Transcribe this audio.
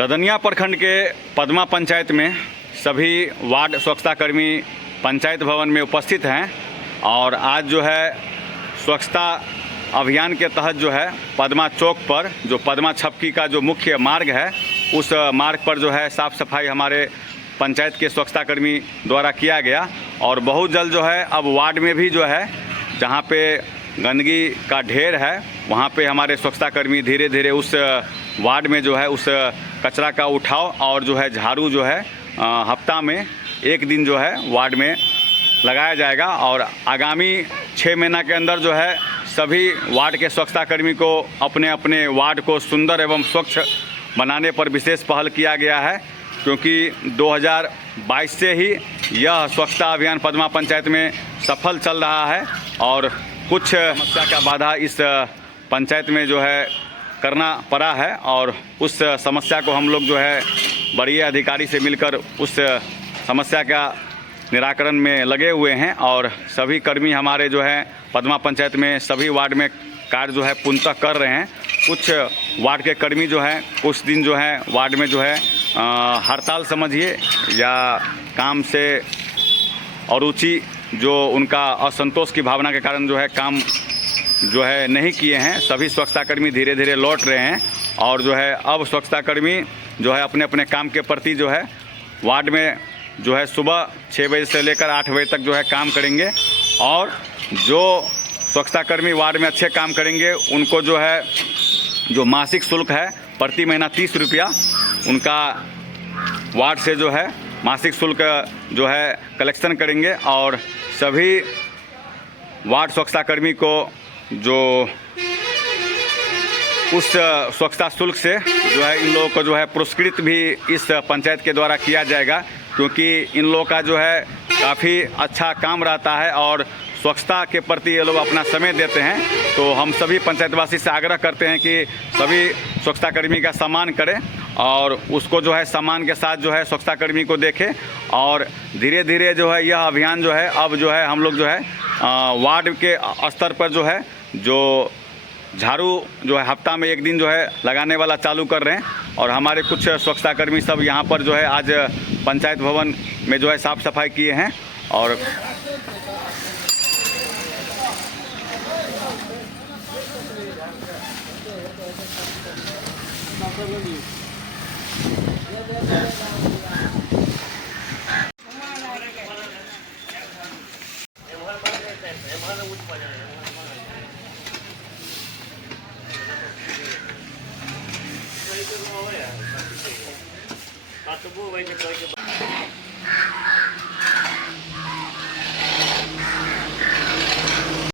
रदनिया प्रखंड के पदमा पंचायत में सभी वार्ड स्वच्छता कर्मी पंचायत भवन में उपस्थित हैं और आज जो है स्वच्छता अभियान के तहत जो है पदमा चौक पर जो पदमा छपकी का जो मुख्य मार्ग है उस मार्ग पर जो है साफ़ सफाई हमारे पंचायत के स्वच्छता कर्मी द्वारा किया गया और बहुत जल्द जो है अब वार्ड में भी जो है जहाँ पे गंदगी का ढेर है वहाँ पे हमारे स्वच्छता कर्मी धीरे धीरे उस वार्ड में जो है उस कचरा का उठाव और जो है झाड़ू जो है हफ्ता में एक दिन जो है वार्ड में लगाया जाएगा और आगामी 6 महीना के अंदर जो है सभी वार्ड के स्वच्छता कर्मी को अपने अपने वार्ड को सुंदर एवं स्वच्छ बनाने पर विशेष पहल किया गया है, क्योंकि 2022 से ही यह स्वच्छता अभियान पदमा पंचायत में सफल चल रहा है और कुछ समस्या का बाधा इस पंचायत में जो है करना पड़ा है और उस समस्या को हम लोग जो है बड़े अधिकारी से मिलकर उस समस्या का निराकरण में लगे हुए हैं और सभी कर्मी हमारे जो है पदमा पंचायत में सभी वार्ड में कार्य जो है पूर्णतः कर रहे हैं। कुछ वार्ड के कर्मी जो हैं कुछ दिन जो है वार्ड में जो है हड़ताल समझिए या काम से अरुचि जो उनका असंतोष की भावना के कारण जो है काम जो है नहीं किए हैं। सभी स्वच्छता कर्मी धीरे धीरे लौट रहे हैं और जो है अब स्वच्छता कर्मी जो है अपने अपने काम के प्रति जो है वार्ड में जो है सुबह 6 बजे से लेकर 8 बजे तक जो है काम करेंगे और जो स्वच्छता कर्मी वार्ड में अच्छे काम करेंगे उनको जो है जो मासिक शुल्क है प्रति महीना 30 रुपया उनका वार्ड से जो है मासिक शुल्क जो है कलेक्शन करेंगे और सभी वार्ड स्वच्छता कर्मी को जो उस स्वच्छता शुल्क से जो है इन लोगों को जो है पुरस्कृत भी इस पंचायत के द्वारा किया जाएगा, क्योंकि इन लोगों का जो है काफ़ी अच्छा काम रहता है और स्वच्छता के प्रति ये लोग अपना समय देते हैं। तो हम सभी पंचायतवासी से आग्रह करते हैं कि सभी स्वच्छता कर्मी का सम्मान करें और उसको जो है सम्मान के साथ जो है स्वच्छता कर्मी को देखें और धीरे धीरे जो है यह अभियान जो है अब जो है हम लोग जो है वार्ड के स्तर पर जो है जो झाड़ू जो है हफ्ता में एक दिन जो है लगाने वाला चालू कर रहे हैं और हमारे कुछ स्वच्छता कर्मी सब यहाँ पर जो है आज पंचायत भवन में जो है साफ़ सफाई किए हैं और Satu bu, banyak lagi.